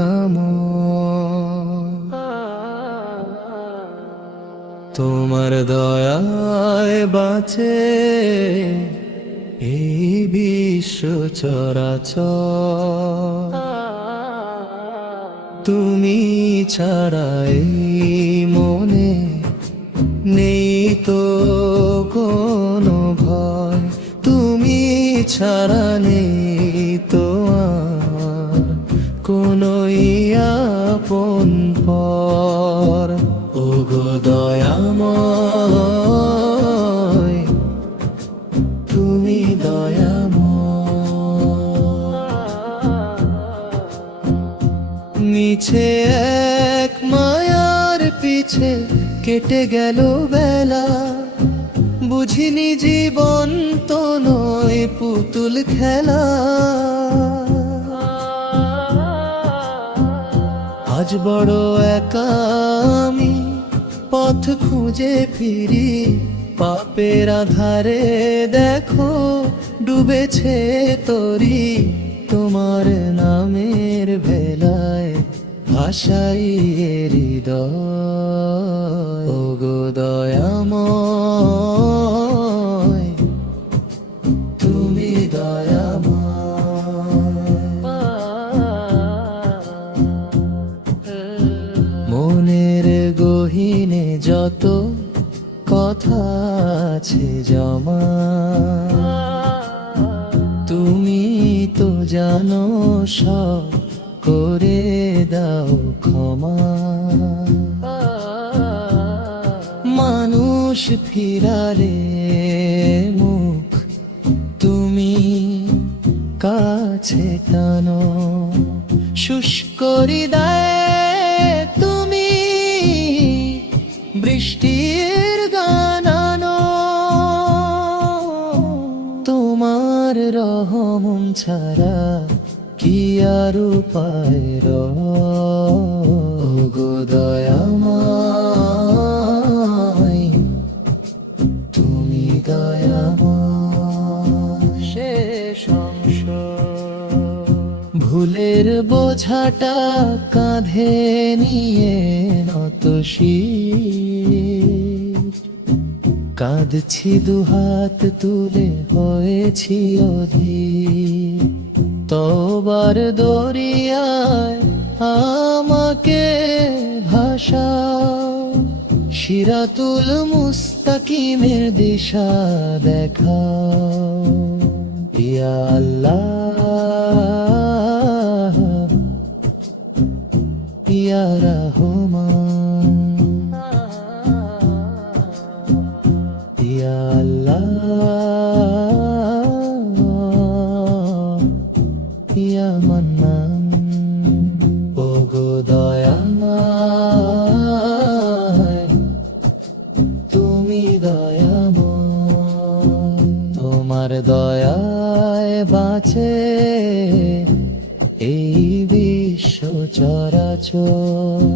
দয়াময়, তোমার দয়ায় বাঁচে এই বিশ্ব চরাচর। তুমি ছাড়া এই মনে নেই তো কোনো ভয়, তুমি ছাড়া নেই তো আর কোনো আপন পর। ওগো দয়াময়, তুমি দয়াময়। মিছে এক মায়ার পিছে কেটে গেল বেলা, বুঝিনি জীবন তো নয় পুতুল খেলা। আজ বড় একা আমি, পথ খুঁজে ফিরি পাপের আধারে, দেখো ডুবেছে তরি তোমার নামের ভেলায় ভাষাই হৃদয়। ওগো দয়াময়, তুমি দয়াময়। মনের গহীনে যত কথা আছে জমা, তুমি তো জানো সব, করে দাও ক্ষমা। মানুষ ফিরালে মুখ তুমি কাছে টানো, শুষ্ক হৃদয়ে তুমি বৃষ্টির গান আনো। তোমার রহম ছাড়া কি আর উপায় ওগো দয়াময়, তুমি দয়াময়। শেষ অংশ ভুলের বোঝাটা কাঁধে নিয়ে নত শির, কাঁদছি দুহাত তুলে হয়েছি অধীর। তবার দরিয়ায় আমাকে ভাসাও, সিরাতুল মুস্তাকিমের দিশা দেখাও। ইয়া আল্লাহ, ইয়া রহমান, ইয়া আল্লাহ, ইয়া মান্নান। ওগো দয়াময়, তুমি দয়াময়। তোমার দয়ায় বাঁচে এই বিশ্ব চরাচর।